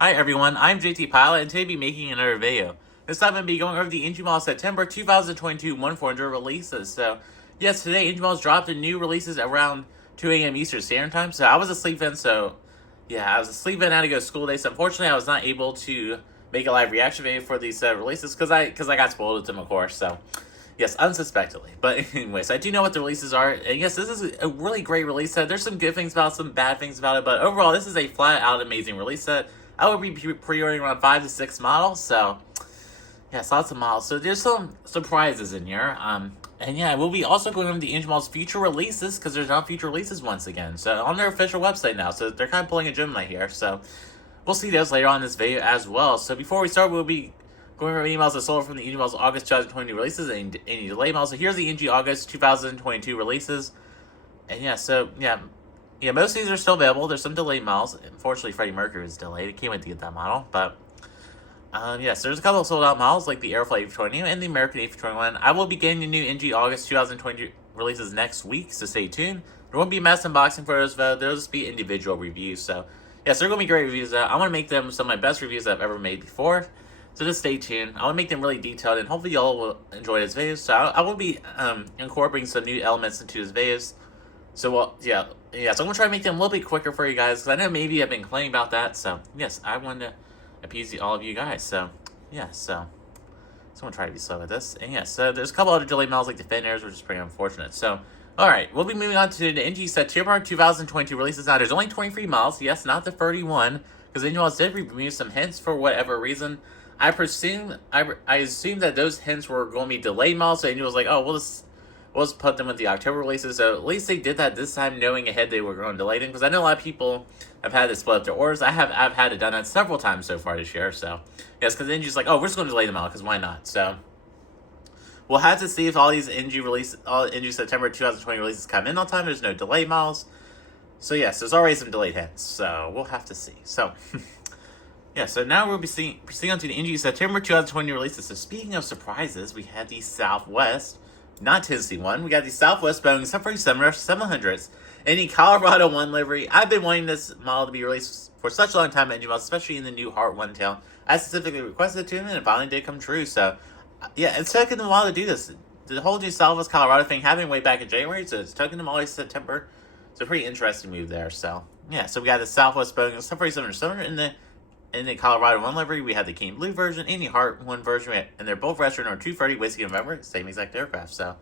Hi everyone, I'm JT Pilot and today I'll be making another video. This time I'm going to be going over the Indie Mall September 2022 1/400 releases. So, yes, today Indie Mall's dropped the new releases around 2 a.m. Eastern Standard Time. So I was asleep then, I was asleep and I had to go to school today. So unfortunately I was not able to make a live reaction video for these releases because I got spoiled with them, of course. So, yes, unsuspectedly. But anyways, I do know what the releases are. And yes, this is a really great release set. There's some good things about it, some bad things about it. But overall, this is a flat out amazing release set. I will be pre-ordering around 5 to 6 models. So, yes, lots of models. So there's some surprises in here. And yeah, we'll be also going over the Indie Mall's future releases because there's now future releases once again. So on their official website now. So they're kind of pulling a Gemini here. So we'll see those later on in this video as well. So before we start, we'll be going over emails that sold from the Indie Mall's August 2022 releases and any delay models. So here's the Indie August 2022 releases. And yeah, most of these are still available. There's some delayed models. Unfortunately, Freddie Mercury is delayed. I can't wait to get that model. But, yes, there's a couple of sold-out models, like the Aeroflot A320 and the American A321. I will be getting the new NG August 2020 releases next week, so stay tuned. There won't be mass unboxing for those, though. There'll just be individual reviews. So, yes, they're going to be great reviews. I want to make them some of my best reviews I've ever made before. So just stay tuned. I want to make them really detailed, and hopefully y'all will enjoy this video. So I will be incorporating some new elements into this videos. So, well, yeah, so I'm going to try to make them a little bit quicker for you guys, because I know maybe I've been complaining about that, so, yes, I wanted to appease all of you guys, so, yeah, so I'm going to try to be slow with this, and yes, so there's a couple other delayed models like the fin airs, which is pretty unfortunate, so, alright, we'll be moving on to the NG September 2022 releases. Now, there's only 23 models, yes, not the 31, because the NG did remove some hints for whatever reason. I assume that those hints were going to be delayed models, so NG was like, oh, we'll just put them with the October releases. So at least they did that this time, knowing ahead they were going to delay them. Because I know a lot of people have had to split up their orders. I've had it done that several times so far this year. So yes, because NG's like, oh, we're just going to delay them out because why not? So we'll have to see if all these NG September 2020 releases come in on time. There's no delay models. So yes, there's already some delayed hints. So we'll have to see. So yeah, so now we'll be proceeding on to the NG September 2020 releases. So speaking of surprises, we have the Southwest. Not Tennessee one. We got the Southwest Boeing 747-700s and the Colorado 1 livery. I've been wanting this model to be released for such a long time at NG Models, especially in the new Heart 1 tail. I specifically requested it to him, and it finally did come true. So, yeah, it's taken them a while to do this. The whole new Southwest Colorado thing happened way back in January, so it's taken them all the way to September. It's a pretty interesting move there. So, yeah, so we got the Southwest Boeing 747-700 in the Colorado 1 livery. We have the King Blue version and the Heart 1 version, and they're both registered on 230 Whiskey November, same exact aircraft. So,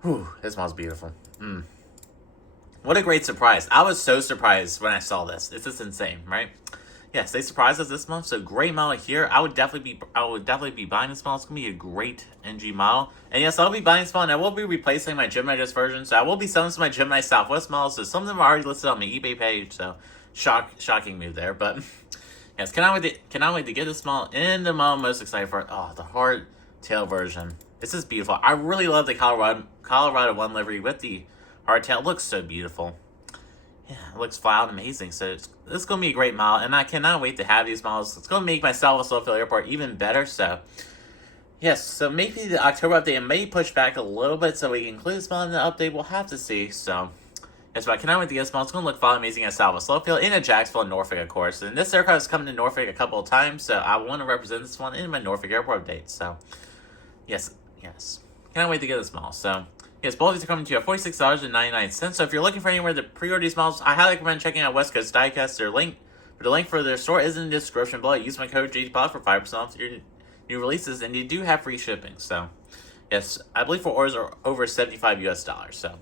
whew, this model's beautiful. What a great surprise. I was so surprised when I saw this. It's just insane, right? Yes, they surprised us this month, so great model here. I would definitely be buying this model. It's gonna be a great NG model. And yes, I'll be buying this model, and I will be replacing my Gemini Just version. So I will be selling some of my Gemini Southwest models. So some of them are already listed on my eBay page. So shocking move there, but yes, cannot wait to get this model. And the model I'm most excited for, the Heart tail version. This is beautiful. I really love the Colorado 1 livery with the Heart tail. It looks so beautiful. Yeah, it looks flat out amazing. So this is going to be a great model, and I cannot wait to have these models. It's going to make my Southwest Norfolk Airport even better. So yes, so maybe the October update may push back a little bit so we can include this model in the update. We'll have to see. So yes, but I cannot wait to get this model. It's going to look fun, amazing at Southwest Lowfield and at Jacksonville and Norfolk, of course. And this aircraft has come to Norfolk a couple of times, so I want to represent this one in my Norfolk Airport update. So yes. Cannot wait to get this model. So yes, both of these are coming to you at $46.99. So if you're looking for anywhere to pre-order these models, I highly recommend checking out West Coast Diecast. The link for their store is in the description below. Use my code JTPOD for 5% off your new releases, and you do have free shipping. So yes, I believe for orders are over $75 US. So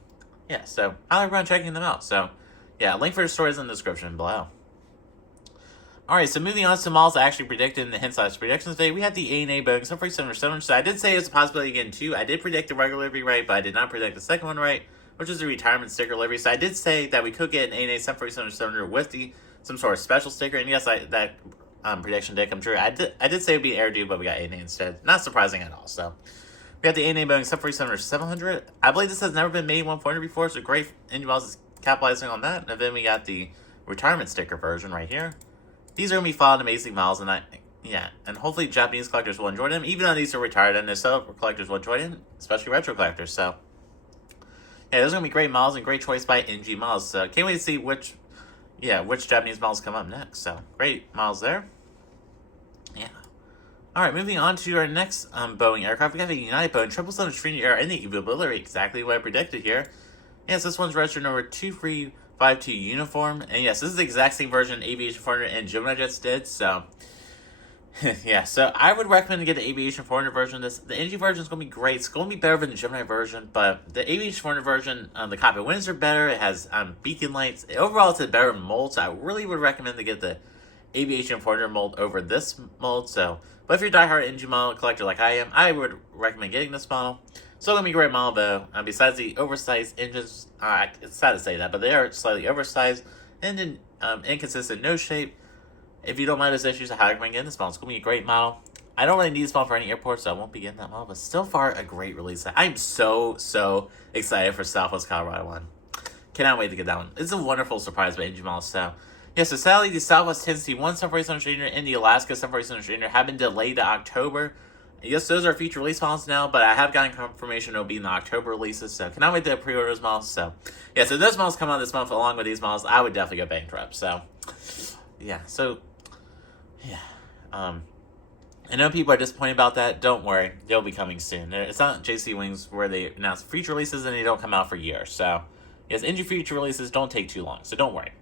yeah, so highly recommend checking them out. So yeah, link for the store is in the description below. Alright, so moving on to models I actually predicted in the hint slash predictions today, we had the ANA Boeing 747-700. So I did say it's a possibility again too. I did predict the regular livery right, but I did not predict the second one right, which is the retirement sticker livery. So I did say that we could get an ANA 747-700 with some sort of special sticker, and yes, that prediction did come true. I did say it would be Air Dude, but we got ANA instead. Not surprising at all. So we got the ANA Boeing 747-700. I believe this has never been made 140 before, so great Indie Models is capitalizing on that. And then we got the retirement sticker version right here. These are going to be fun, amazing models, and hopefully Japanese collectors will enjoy them, even though these are retired, and so collectors will enjoy them, especially retro collectors. So yeah, those are going to be great models and great choice by NG Models. So can't wait to see which yeah, which Japanese models come up next. So great models there. Yeah. All right, moving on to our next Boeing aircraft. We have a United Boeing 777 Street Air in the eVTOL, exactly what I predicted here. Yes, this one's registered number 2352 uniform. And yes, this is the exact same version Aviation Foreigner and Gemini Jets did. So, yeah, so I would recommend to get the Aviation Foreigner version. The NG version is going to be great. It's going to be better than the Gemini version, but the Aviation Foreigner version, the cockpit windows are better. It has beacon lights. Overall, it's a better mold, so I really would recommend to get the Aviation Foreigner mold over this mold. So, but if you're a diehard NG model collector like I am, I would recommend getting this model. Still gonna be a great model though. Besides the oversized engines, it's sad to say that, but they are slightly oversized and inconsistent nose shape. If you don't mind those issues, I highly recommend getting this model. It's gonna be a great model. I don't really need this model for any airport, so I won't be getting that model. But still, far a great release. I'm so excited for Southwest Colorado one. Cannot wait to get that one. It's a wonderful surprise by NG model. So yeah, so sadly, the Southwest Tennessee 1 747 Straightener and the Alaska 747 Straightener have been delayed to October. Yes, those are future release models now, but I have gotten confirmation it'll be in the October releases, so cannot wait to pre-order those models. So, yeah, so those models come out this month along with these models. I would definitely go bankrupt. So, yeah, I know people are disappointed about that. Don't worry, they'll be coming soon. It's not JC Wings where they announce future releases and they don't come out for years. So, yes, NG future releases don't take too long, so don't worry.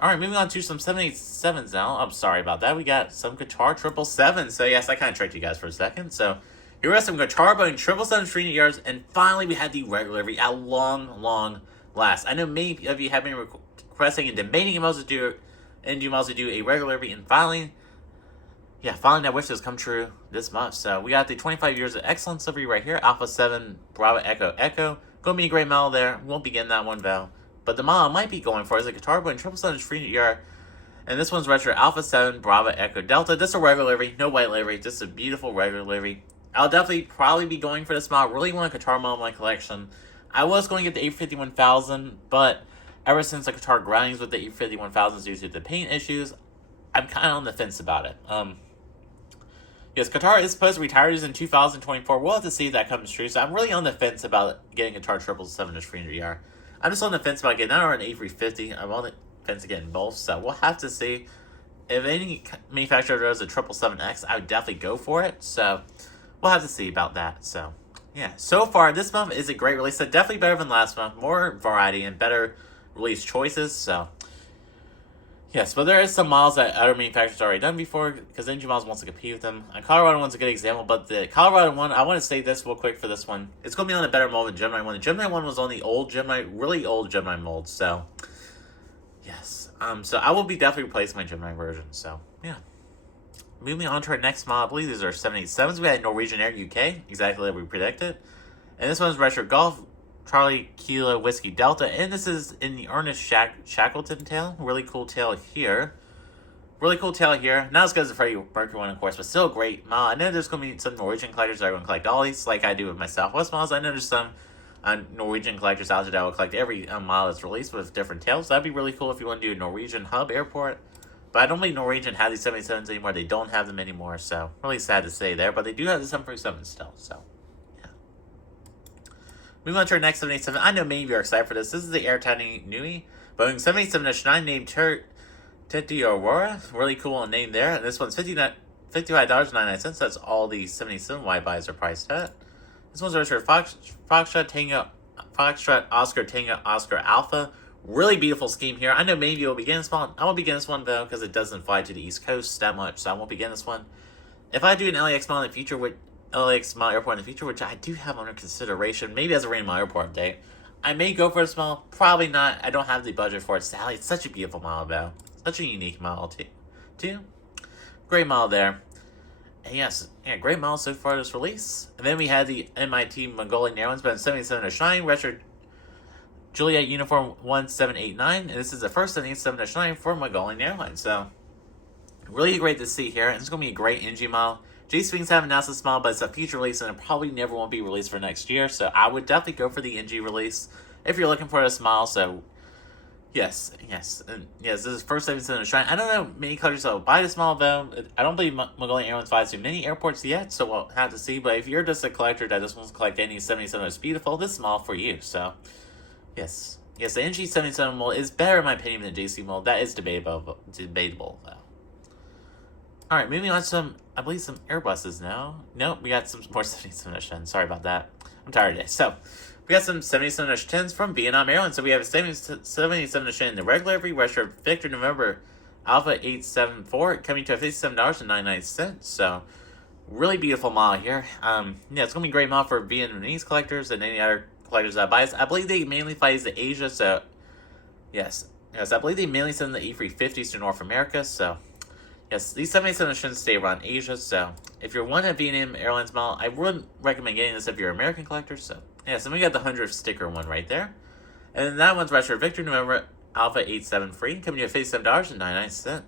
All right, moving on to some 787s now. I'm sorry about that. We got some Qatar 777s. So, yes, I kind of tricked you guys for a second. So, here we have some Qatar Boeing 777 Street yards. And finally, we had the regular livery at long last. I know many of you have been requesting and debating models to do a regular livery. And finally, that wish has come true this month. So, we got the 25 years of excellence livery right here. Alpha 7 Bravo Echo Echo. Going to be a great model there. Won't be getting that one, though. But the model I might be going for is a Qatar Boeing 777 Street Yard. And this one's retro Alpha 7 Bravo Echo Delta. This is a regular livery, no white livery. Just a beautiful regular livery. I'll definitely probably be going for this model. Really want a Qatar model in my collection. I was going to get the A350-1000, but ever since the Qatar groundings with the A350-1000s due to the paint issues, I'm kind of on the fence about it. Yes, Qatar is supposed to retire in 2024. We'll have to see if that comes true. So I'm really on the fence about getting a Qatar 777 Street Yard. I'm just on the fence about getting not an A350. I'm on the fence of getting both. So we'll have to see. If any manufacturer does a 777X, I would definitely go for it. So we'll have to see about that. So yeah, so far this month is a great release. So definitely better than last month. More variety and better release choices. So yes, but there is some models that other manufacturers already done before because NG models wants to compete with them. And Colorado one's a good example, but the Colorado one, I want to say this real quick for this one. It's going to be on a better mold than Gemini one. The Gemini one was on the old Gemini, really old Gemini mold. So yes, so I will be definitely replacing my Gemini version. So yeah, moving on to our next model. I believe these are 787s. We had Norwegian Air UK, exactly like we predicted, and this one's retro Golf Charlie Kilo Whiskey Delta, and this is in the Ernest Shackleton tail. Really cool tail here. Not as good as the Freddie Mercury one, of course, but still great model. I know there's going to be some Norwegian collectors that are going to collect all these, like I do with my Southwest models. I know there's some Norwegian collectors out there that will collect every model that's released with different tails. That'd be really cool if you want to do a Norwegian hub airport. But I don't believe Norwegian has these 77s anymore. They don't have them anymore, so really sad to say there. But they do have the 747 still, so. Moving on to our next 787. I know many of you are excited for this. This is the Air Tiny Nui Boeing 787-9 named Teti Aurora. Really cool name there. And this one's $55.99. That's all the 77 wide buys are priced at. This one's registered Foxtrot Oscar Tango Oscar Alpha. Really beautiful scheme here. I know many of you will be getting this one. I won't be getting this one though because it doesn't fly to the East Coast that much, so I won't be getting this one. If I do an LAX model in the future with LAX model airport in the future, which I do have under consideration, maybe as a random airport update, I may go for this model. Probably not. I don't have the budget for it. Sadly, it's such a beautiful model though. Such a unique model too. Great model there. And yes, great model so far this release. And then we had the MIT Mongolian Airlines Boeing 77-9 retro Juliet Uniform 1789, and this is the first 77-9 for Mongolian Airlines. So really great to see here, and it's going to be a great NG model. J-Swings haven't announced this model, but it's a future release, and it probably never won't be released for next year. So I would definitely go for the NG release if you're looking for this model. So yes, and yes, this is first 77-9. I don't know many collectors that will buy this model though. I don't believe Mongolian Airlines flies to many airports yet, so we'll have to see. But if you're just a collector that just wants to collect any 77 that's beautiful, this is a model for you. So yes. Yes, the NG77 mold is better in my opinion than the JC mold. That is debatable though. Alright, moving on to some, I believe some Airbuses now. Nope, we got some more 77-10. Sorry about that. I'm tired today. So, we got some 77-10s from Vietnam Airlines. So we have a 77-10 in the regular livery, Western Victor November Alpha 874, coming to $57.99. So, really beautiful model here. Yeah, it's going to be a great model for Vietnamese collectors and any other collectors that buy this. I believe they mainly fly to Asia, so yes, I believe they mainly send the E350s to North America, so yes, these 77 shouldn't stay around Asia, so if you're one of Vietnam Airlines model, I wouldn't recommend getting this if you're an American collector, so yeah, so we got the 100th sticker one right there. And then that one's Retro Victor November Alpha 873, coming to $57.99.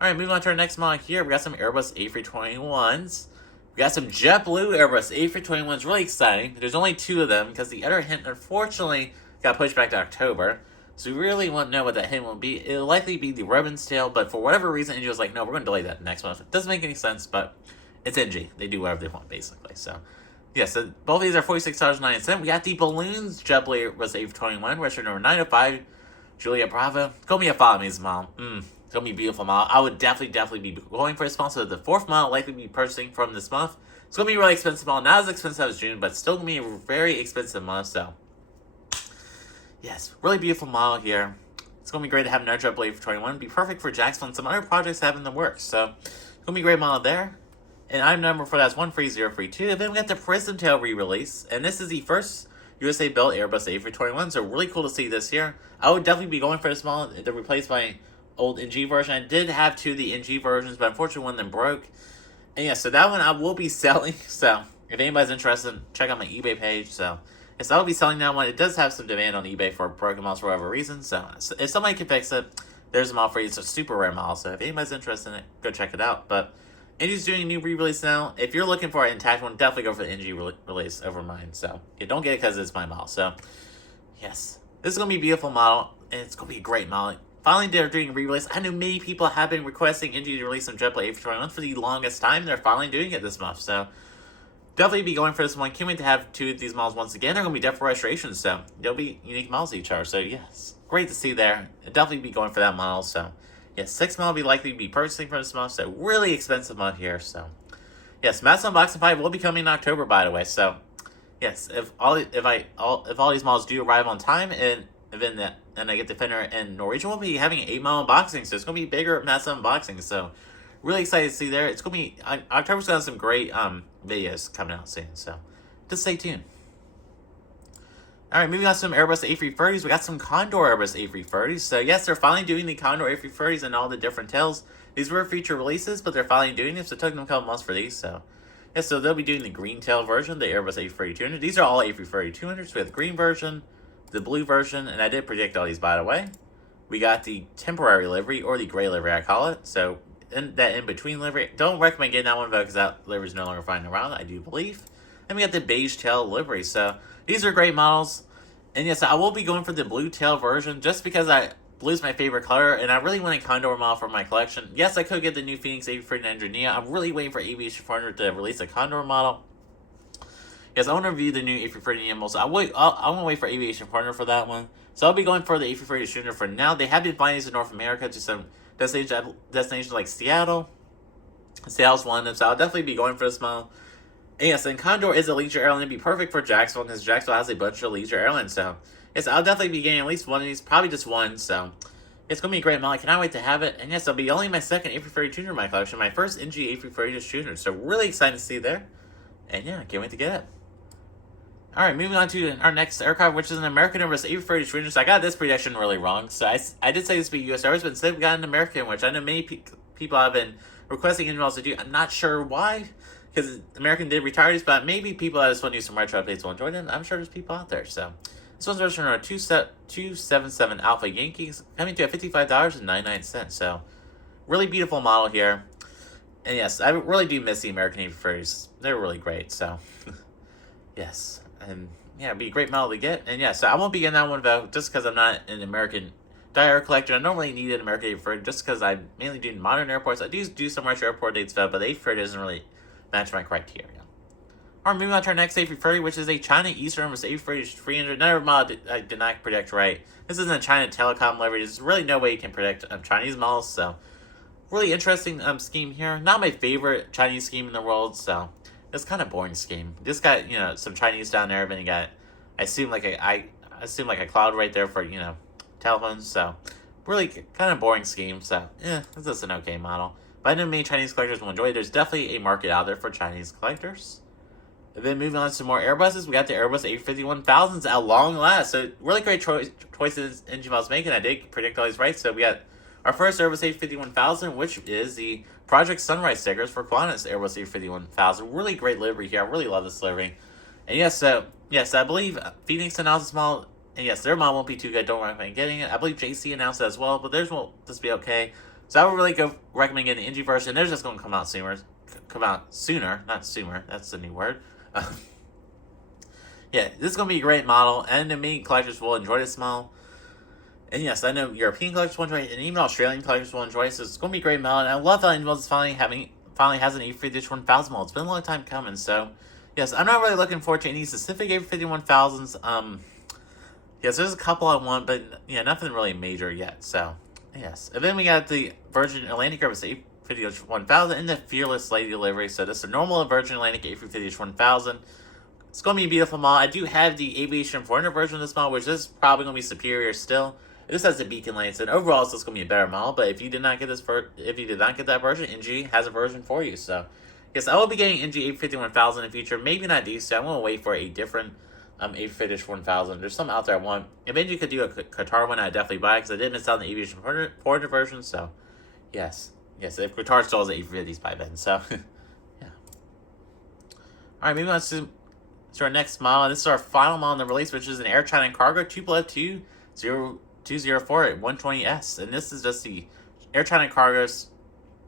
Alright, moving on to our next model here, we got some Airbus A321s. We got some JetBlue Airbus A321s, really exciting. There's only 2 of them, because the other hint, unfortunately, got pushed back to October. So we really won't know what that hint will be. It'll likely be the Robin's tail, but for whatever reason, NG was like, no, we're going to delay that next month. It doesn't make any sense, but it's NG. They do whatever they want, basically. So, yeah, so both of these are $46.09. We got the Balloons JetBlue Airbus A321, registered number 905, Julia Bravo. It's going to be a follow me, Mom. It's going to be a beautiful model. I would definitely be going for this model. So the 4th model likely be purchasing from this month. It's going to be a really expensive model. Not as expensive as June, but still going to be a very expensive month. So, yes, really beautiful model here. It's going to be great to have another JetBlue A321. Be perfect for Jacksonville and some other projects have in the works. So, it's going to be a great model there. And item number for that is 13032. And then we got the Prism Tail re-release. And this is the first USA-built Airbus A321. So, really cool to see this here. I would definitely be going for this model to replace my old NG version. I did have 2 of the NG versions, but unfortunately one of them broke. And yeah, so that one I will be selling. So if anybody's interested, check out my eBay page. So yes, I will be selling that one. It does have some demand on eBay for broken models for whatever reason. So if somebody can fix it, there's a model for you. It's a super rare model. So if anybody's interested in it, go check it out. But NG's doing a new re-release now. If you're looking for an intact one, definitely go for the NG release over mine. So yeah, don't get it because it's my model. So yes, this is going to be a beautiful model. And it's going to be a great model. Finally, they're doing a re-release. I know many people have been requesting NG to release some JetBlue A321 for the longest time. They're finally doing it this month, so definitely be going for this one. Can't wait to have 2 of these models once again. They're going to be deaf for restoration, so they'll be unique models each other. So yes, great to see there. I'll definitely be going for that model. So yes, 6 model will be likely to be purchasing from this month. So really expensive month here. So yes, Mass Unboxing 5 will be coming in October, by the way. So yes, if all these models do arrive on time and I get Defender and Norwegian, we'll be having an 8 model unboxing, so it's going to be bigger massive unboxing, so really excited to see there. It's going to be, October's going to have some great videos coming out soon, so just stay tuned. Alright, moving on to some Airbus A330s, we got some Condor Airbus A330s, so yes, they're finally doing the Condor A330s and all the different tails. These were future releases, but they're finally doing them, so it took them a couple months for these, so yeah, so they'll be doing the green tail version, the Airbus A330-200. These are all A330-200s. We have the green version, the blue version, and I did predict all these, by the way. We got the temporary livery, or the gray livery, I call it. So, that in-between livery. Don't recommend getting that one, because that livery is no longer flying around, I do believe. And we got the beige tail livery. So, these are great models. And yes, I will be going for the blue tail version, just because blue's my favorite color, and I really want a Condor model for my collection. Yes, I could get the new Phoenix A330 Neo. I'm really waiting for Aviation 400 to release a Condor model. Yes, I want to review the new A330 Neo, so I want to wait for Aviation Partner for that one. So I'll be going for the A330 Schooner for now. They have been flying these in North America to some destinations like Seattle. Seattle's one of them, so I'll definitely be going for this model. And yes, and Condor is a leisure airline. It'd be perfect for Jacksonville, because Jacksonville has a bunch of leisure airlines. So yes, I'll definitely be getting at least one of these, probably just one. So it's going to be a great model. I cannot wait to have it. And yes, it'll be only my second A330 tuner in my collection. My first NG A330 tuner. So really excited to see there. And yeah, can't wait to get it. Alright, moving on to our next aircraft, which is an American Airbus A330 Schooner. So I got this prediction really wrong. So I did say this would be US Airways, but instead we got an American, which I know many people have been requesting individuals to do. I'm not sure why, because American did retire these, but maybe people that just want to do some retro updates will enjoy them. I'm sure there's people out there. So this one's registered on a 277 Alpha Yankees, coming to $55.99. So really beautiful model here. And yes, I really do miss the American A330s. They're really great. So yes. And yeah, it'd be a great model to get. And yeah, so I won't be getting that one though, just because I'm not an American diehard collector. I don't really need an American A330 just because I mainly do modern airports. I do some retro airport dates though, but the A330 doesn't really match my criteria. Alright, moving on to our next A330, which is a China Eastern with A330-300. Another model I did not predict right. This isn't a China telecom livery. There's really no way you can predict Chinese models, so really interesting scheme here. Not my favorite Chinese scheme in the world, so it's kind of boring scheme. Just got, some Chinese down there, then you got, I assume like a cloud right there for, telephones, so really kind of boring scheme, so it's just an okay model. But I know many Chinese collectors will enjoy it. There's definitely a market out there for Chinese collectors. And then moving on to some more Airbuses, we got the Airbus A350-1000s at long last. So really great choices NG Models making. I did predict all these right. So we got our first Airbus A350-1000, which is the Project Sunrise stickers for Qantas Airbus A350-1000. Really great livery here. I really love this livery. And yes, I believe Phoenix announced this model. And yes, their model won't be too good. Don't recommend getting it. I believe JC announced it as well, but theirs will just be okay. So I would really recommend getting the NG version. They're just going to come out sooner, not sooner. That's the new word. Yeah, this is going to be a great model, and the many collectors will enjoy this model. And yes, I know European collectors will enjoy it, and even Australian collectors will enjoy it, so it's going to be a great model. And I love that Ingeval's finally has an A350-1000 model. It's been a long time coming, so yes, I'm not really looking forward to any specific A350-1000s. Yes, there's a couple I want, but yeah, nothing really major yet, so yes. And then we got the Virgin Atlantic Airbus A350-1000 in the Fearless Lady livery. So this is a normal Virgin Atlantic A350-1000. It's going to be a beautiful model. I do have the Aviation 400 version of this model, which is probably going to be superior still. This has the beacon lights, and overall, it's just going to be a better model. But if you did not get that version, NG has a version for you. So yes, I will be getting NG A350-1000 in the future. Maybe not these two. I'm going to wait for a different A350-1000. There's some out there I want. If NG could do a Qatar one, I'd definitely buy it, because I did miss out on the Aviation 400 version. So yes, if Qatar still has the A350s by then. So yeah. Alright, moving on to our next model. This is our final model in the release, which is an Air China Cargo 2+2-0204-120S. And this is just the Air China Cargo's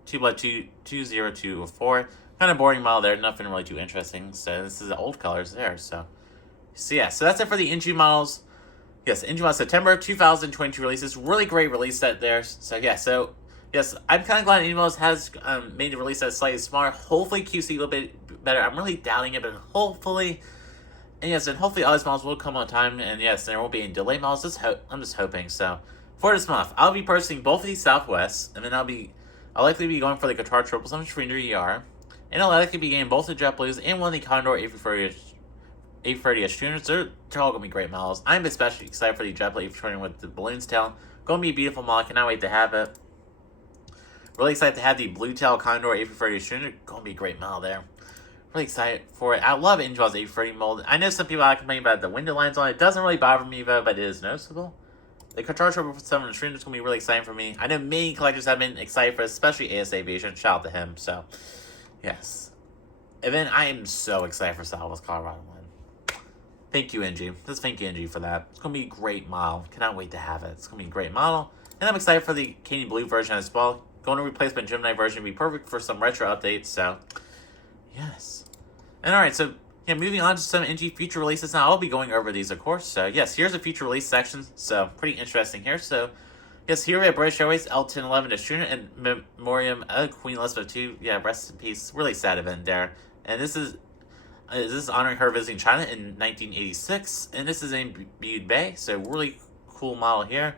2+2-20204. Kind of boring model there, nothing really too interesting. So this is the old colors there. So yeah, so that's it for the NG models. Yes, NG models September 2022 releases. Really great release set there. So yeah, yes, I'm kind of glad NG models has made the release set slightly smaller. Hopefully QC a little bit better. I'm really doubting it, but hopefully. And yes, and hopefully all these models will come on time. And yes, there won't be any delay models. I'm just hoping. So for this month, I'll be purchasing both of these Southwests, and then I'll likely be going for the Qatar 777-300ER, and I'll likely be getting both the JetBlues and one of the Condor A330 tuners. They're all going to be great models. I'm especially excited for the JetBlue A330 with the balloons tail. Going to be a beautiful model. Cannot wait to have it. Really excited to have the blue tail Condor A330 tuner. Going to be a great model there. Really excited for it. I love Ingeval's A330 mold. I know some people are complaining about the window lines on it. It doesn't really bother me though, but it is noticeable. The Qatar 777 is going to be really exciting for me. I know many collectors have been excited for it, especially AS Aviation. Shout out to him. So, yes. And then I am so excited for Southwest Colorado one. Thank you, NG. Just thank you, NG, for that. It's going to be a great model. Cannot wait to have it. It's going to be a great model. And I'm excited for the Canadian Blue version as well. Going to replacement Gemini version would be perfect for some retro updates. So, yes. And alright, so yeah, moving on to some NG future releases now. I'll be going over these, of course. So yes, here's a future release section. So pretty interesting here. So yes, here we have British Airways L1011 Astuna and Memoriam Queen Elizabeth II. Yeah, rest in peace. Really sad event there. And this is honoring her visiting China in 1986. And this is in Butte Bay. So really cool model here.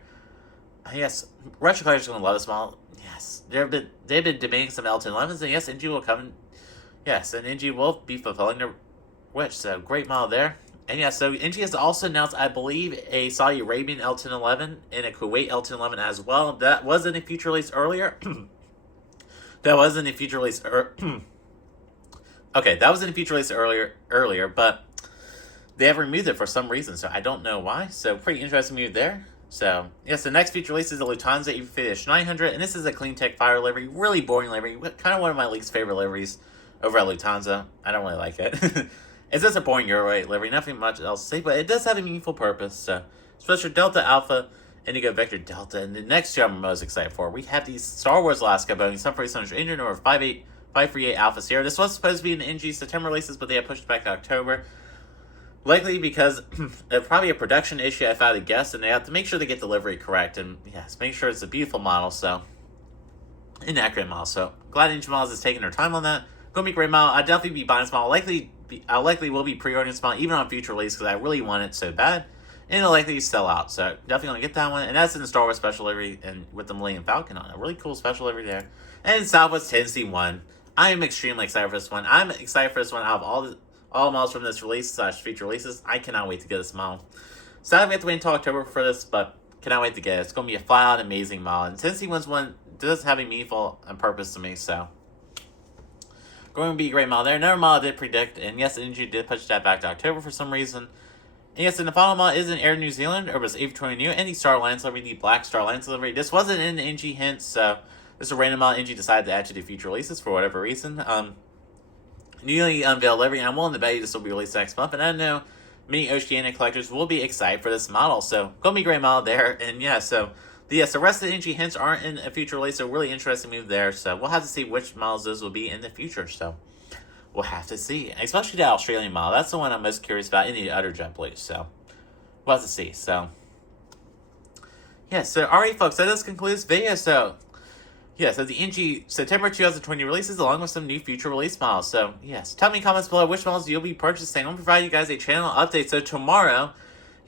Yes, retro collectors are going to love this model. Yes, they've been debating some L1011s, and yes, NG will come. Yes, and NG will be fulfilling their wish. So great model there. And yeah, so NG has also announced, I believe, a Saudi Arabian L1011 and a Kuwait L1011 as well. That was in a future release earlier. Okay, that was in a future release earlier, but they have removed it for some reason, so I don't know why. So pretty interesting move there. So yes, the next feature release is the Lufthansa A350-900, and this is a clean tech fire livery, really boring livery, kind of one of my least favorite liveries over at Lufthansa. I don't really like it. It's just a boring Euroweight livery, nothing much else to say, but it does have a meaningful purpose. So especially Delta Alpha, Indigo Vector Delta, and the next two I'm most excited for. We have the Star Wars Alaska Boeing 747 Engine or 538 Alpha Sierra. This was supposed to be in the NG September releases, but they have pushed it back to October. Likely because of probably a production issue, if I had to guess, and they have to make sure they get delivery correct, and yes, make sure it's a beautiful model, so an accurate model. So glad NG Models is taking their time on that. Gonna be a great model. I'll definitely be buying this model. I likely will be pre-ordering this model even on future release because I really want it so bad. And it'll likely sell out. So definitely gonna get that one. And that's in the Star Wars special livery and with the Millennium Falcon on it. A really cool special livery there. And Southwest Tennessee 1. I am extremely excited for this one. I'm excited for this one out of all models from this release / future releases. I cannot wait to get this model. Sadly, we have to wait until October for this, but cannot wait to get it. It's going to be a flat-out amazing model. And Tennessee 1's one does have a meaningful purpose to me, so going to be a great model there. Another model I did predict, and yes, NG did push that back to October for some reason. And yes, and the final model is in Air New Zealand. It was A320 Neo and the Star Alliance livery, the Black Star Alliance livery. This wasn't in the NG hints, so this is a random model NG decided to add to the future releases for whatever reason. Newly unveiled livery, and I'm willing to bet you this will be released next month, and I know many Oceanic collectors will be excited for this model, so gonna be a great model there. And yeah, so the rest of the NG hints aren't in a future release, so really interesting move there. So we'll have to see which models those will be in the future. So we'll have to see, especially the Australian model. That's the one I'm most curious about. Any other JetBlue, so we'll have to see. So yeah, so alright, folks, that does conclude this video. So yeah, so the NG September 2020 releases along with some new future release models. So yes, tell me in comments below which models you'll be purchasing. I'll provide you guys a channel update. So tomorrow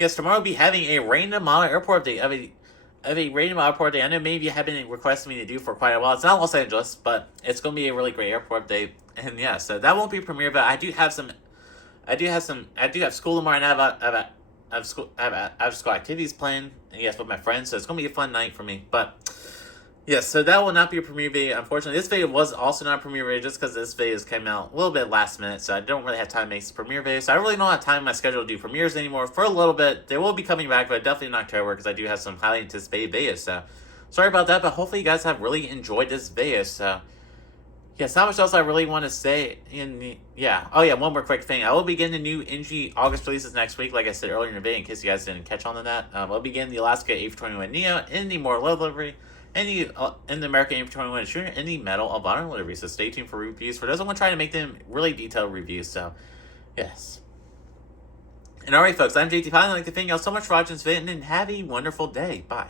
we'll be having a random model airport update of a random airport update. I know maybe you have been requesting me to do for quite a while. It's not Los Angeles, but it's going to be a really great airport update. And yeah, so that won't be a premiere, but I do have school tomorrow, and I have school activities planned. And yes, with my friends, so it's going to be a fun night for me. But yes, so that will not be a premiere video, unfortunately. This video was also not a premiere video just because this video came out a little bit last minute, so I don't really have time to make this premiere video. So I really don't have time in my schedule to do premieres anymore for a little bit. They will be coming back, but definitely in October because I do have some highly anticipated videos. So sorry about that, but hopefully you guys have really enjoyed this video. So yes, not much else I really want to say. Oh yeah, one more quick thing. I will be getting the new NG August releases next week, like I said earlier in the video, in case you guys didn't catch on to that. I'll be getting the Alaska A321 Neo in the more low livery, and the American A321 Shooter in the Medal of Honor livery. So stay tuned for reviews for those. I'm going to try to make them really detailed reviews. So yes. And alright, folks, I'm JT Pilot. I'd like to thank y'all so much for watching this video, and have a wonderful day. Bye.